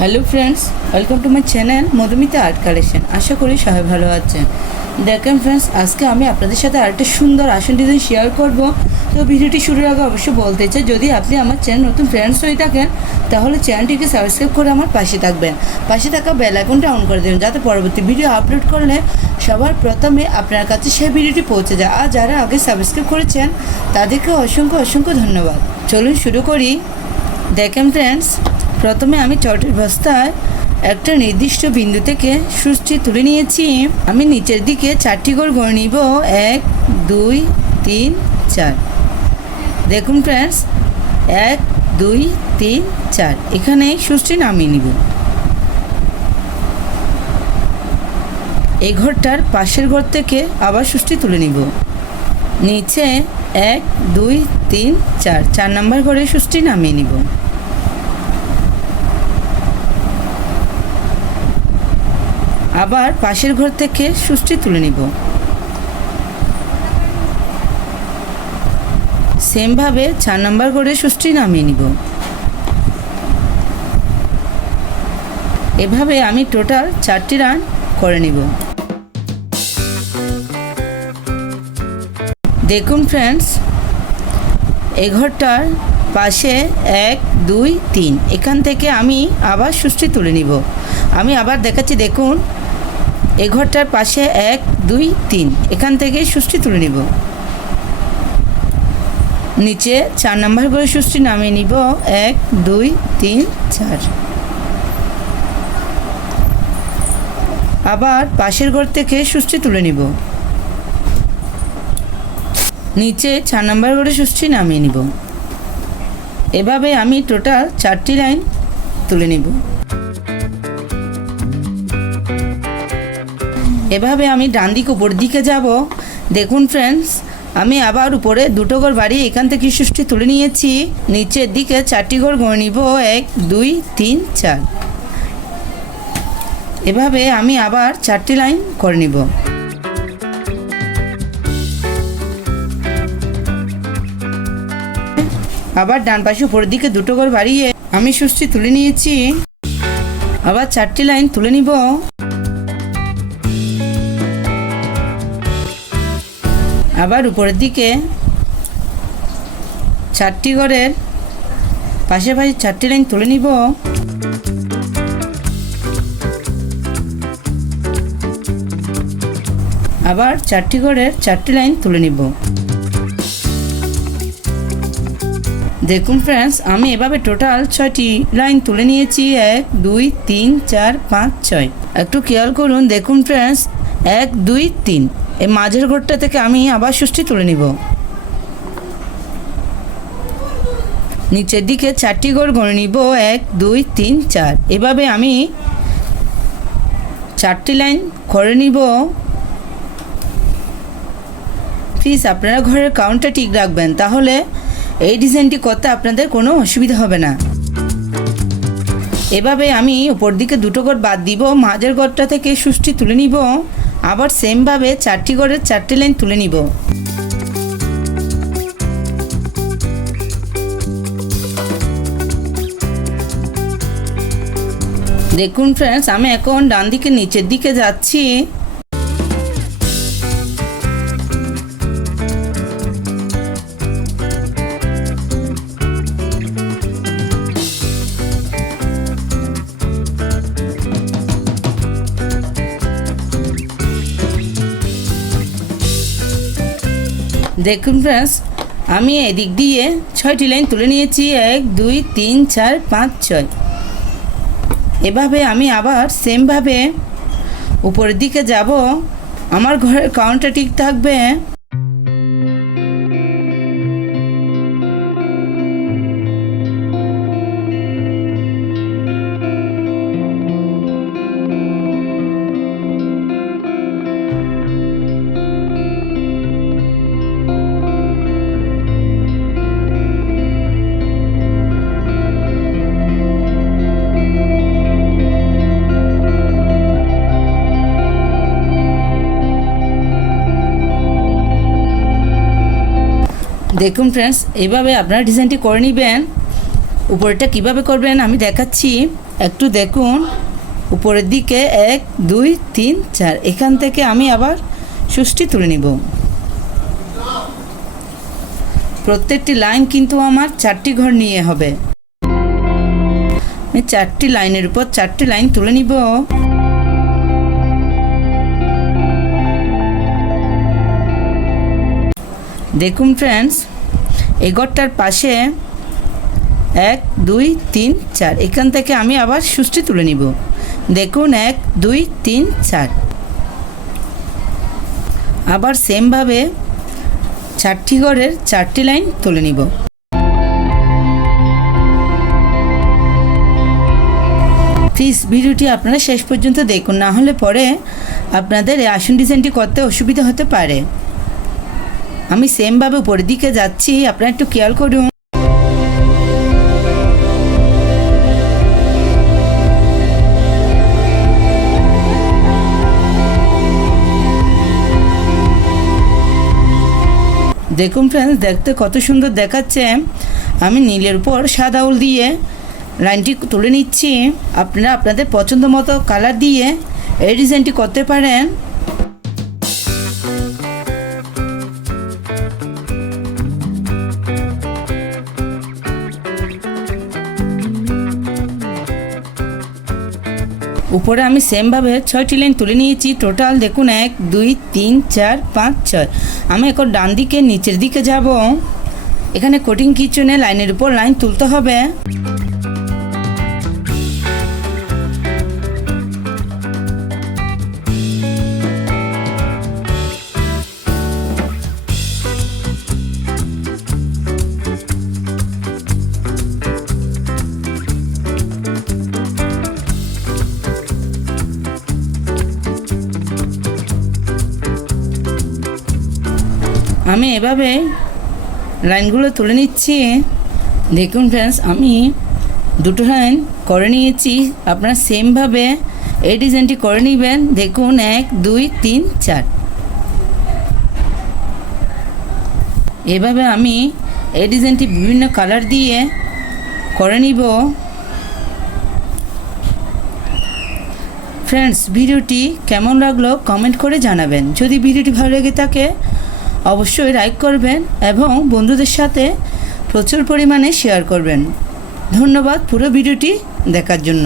Hello friends, welcome to my channel Madhumita art collection. আশা করি সবাই ভালো আছেন। দেখেন ফ্রেন্ডস, আজকে আমি আপনাদের সাথে আরেকটা সুন্দর আসন ডিজাইন শেয়ার করব। তো ভিডিওটি শুরুর আগে অবশ্যই বলতে চাই, যদি আপনি আমার চ্যানেল নতুন ফ্রেন্ডস হয়ে থাকেন তাহলে চ্যানেলটিকে সাবস্ক্রাইব করে আমার পাশে থাকবেন, পাশে থাকা বেল আইকনটা অন করে দেবেন, যাতে পরবর্তী ভিডিও আপলোড করলে সবার প্রথমে আপনার কাছে সেই ভিডিওটি পৌঁছে যায়। আর যারা আগে সাবস্ক্রাইব করেছেন তাদেরকে অসংখ্য ধন্যবাদ। চলুন শুরু করি। দেখেন ফ্রেন্ডস, প্রথমে আমি চটের বস্তায় একটা নির্দিষ্ট বিন্দু থেকে সূচটি তুলে নিয়েছি। আমি নিচের দিকে 4টি ঘর গড়ে নিব, 1 2 3 4। দেখুন ফ্রেন্ডস, 1 2 3 4 এখানে সূচটি নামিয়ে নিব। এই ঘরটার পাশের ঘর থেকে আবার সূচটি তুলে নিব। নিচে 1 2 3 4 4 নম্বর ঘরে সূচটি নামিয়ে নিব। আবার পাশের ঘর থেকে সূচটি তুলে নিব। সেমভাবে 4 নম্বর ঘরে সূচটি নামিয়ে নিব। এভাবে আমি টোটাল 4টি রান করে নিব। দেখুন ফ্রেন্ডস, এই ঘরটার পাশে 1 2 3 এখান থেকে আমি আবার সূচটি তুলে নিব। আমি আবার দেখাচ্ছি, দেখুন এই ঘরটার পাশে 1 2 3 এখান থেকে সূচটি তুলে নিব। নিচে 4 নম্বর করে সূচটি নামিয়ে নিব, 1 2 3 4। আবার পাশের ঘর থেকে সূচটি তুলে নিব। নিচে 4 নম্বর করে সূচটি নামিয়ে নিব। এভাবে আমি টোটাল 4টি লাইন তুলে নিব। এভাবে আমি ডান দিক উপর দিকে যাব। দেখুন ফ্রেন্ডস, আমি আবার উপরে 2টো ঘর বাড়িয়ে এখান থেকে সূচটি তুলে নিয়েছি। নিচের দিকে 4টি ঘর গড়ে নিব, 1 2 3 4। এভাবে আমি আবার 4টি লাইন করে নিব। আবার ডান পাশে উপরের দিকে 2টো ঘর বাড়িয়ে আমি সূচটি তুলে নিয়েছি। আবার 4টি লাইন তুলে নিব। আবার উপরের দিকে 4টি ঘরের পাশে 4টি লাইন তুলে নিব। আবার 4টি ঘরের 4টি লাইন তুলে নিব। দেখুন ফ্রেন্ডস, আমি এভাবে টোটাল 6টি লাইন তুলে নিয়েছি। 1 2 3 4 5 6। একটু খেয়াল করুন। দেখুন ফ্রেন্ডস, 1 2 3 এই মাঝের ঘরটা থেকে আমি আবার সূচটি তুলে নিব। নিচের দিকে 4টি ঘর গড়ে নিব, 1 2 3 4। এভাবে আমি 4টি লাইন করে নিব। প্লিজ আপনারা ঘরের কাউন্টটা ঠিক রাখবেন, তাহলে এই ডিজাইনটি করতে আপনাদের কোনো অসুবিধা হবে না। এভাবে আমি উপর দিকে 2টো ঘর বাদ দিব, মাঝের ঘরটা থেকে সূচটি তুলে নিব। আবার সেমভাবে 4টি ঘরের 4টি লাইন তুলে নিব। দেখুন ফ্রেন্ডস, আমি এখন ডান দিকে নিচের দিকে যাচ্ছি। দেখুন ফ্রেন্ডস, আমি এদিক দিয়ে 6টি লাইন তুলে নিয়েছি, 1 2 3 4 5 6। এভাবে আমি আবার সেমভাবে উপরের দিকে যাব। আমার ঘরের কাউন্টটা ঠিক থাকবে। দেখুন ফ্রেন্ডস, এইভাবে আপনারা ডিজাইনটি করে নেবেন। উপরেটা কিভাবে করবেন আমি দেখাচ্ছি। একটু দেখুন উপরের দিকে 1 2 3 4 এখান থেকে আমি আবার সুষ্টি তুলে নিব। প্রত্যেকটি লাইন কিন্তু আমার 4টি ঘর নিয়ে হবে। আমি 4টি লাইনের উপর 4টি লাইন তুলে নিব। দেখুন ফ্রেন্ডস, এই ঘরটার পাশে 1 2 3 4 এখান থেকে আমি আবার সুষ্টি তুলে নিব। দেখুন 1 2 3 4 আবার সেমভাবে 4টি ঘরের 4টি লাইন তুলে নিব। প্লিজ ভিডিওটি আপনারা শেষ পর্যন্ত দেখুন, না হলে পরে আপনাদের এই আসন ডিজাইনটি করতে অসুবিধা হতে পারে। আমি সেমভাবে উপরের দিকে যাচ্ছি, আপনারা একটু খেয়াল করুন। দেখুন ফ্রেন্ডস, দেখতে কত সুন্দর দেখাচ্ছে। আমি নীলের উপর সাদা উল দিয়ে লাইনটি তুলে নিচ্ছি। আপনারা আপনাদের পছন্দ মতো কালার দিয়ে এই ডিজাইনটি করতে পারেন। উপরে আমি সেমভাবে 6টি লাইন তুলে নিয়েছি। টোটাল দেখুন 1 2 3 4 5 6। আমি এখন ডান দিকে নিচের দিকে যাব। এখানে কোটিং কিচেনে লাইনের উপর লাইন তুলতে হবে। আমি এভাবে লাইনগুলো তুলে নিচ্ছি। দেখুন ফ্রেন্ডস, আমি দুটো লাইন করে নিয়েছি। আপনারা সেমভাবে এই ডিজাইনটি করে নেবেন। দেখুন 1 2 3 4 এভাবে আমি এই ডিজাইনটি বিভিন্ন কালার দিয়ে করে নিব। ফ্রেন্ডস, ভিডিওটি কেমন লাগলো কমেন্ট করে জানাবেন। যদি ভিডিওটি ভালো লেগে থাকে অবশ্যই লাইক করবেন এবং বন্ধুদের সাথে প্রচুর পরিমাণে শেয়ার করবেন। ধন্যবাদ পুরো ভিডিওটি দেখার জন্য।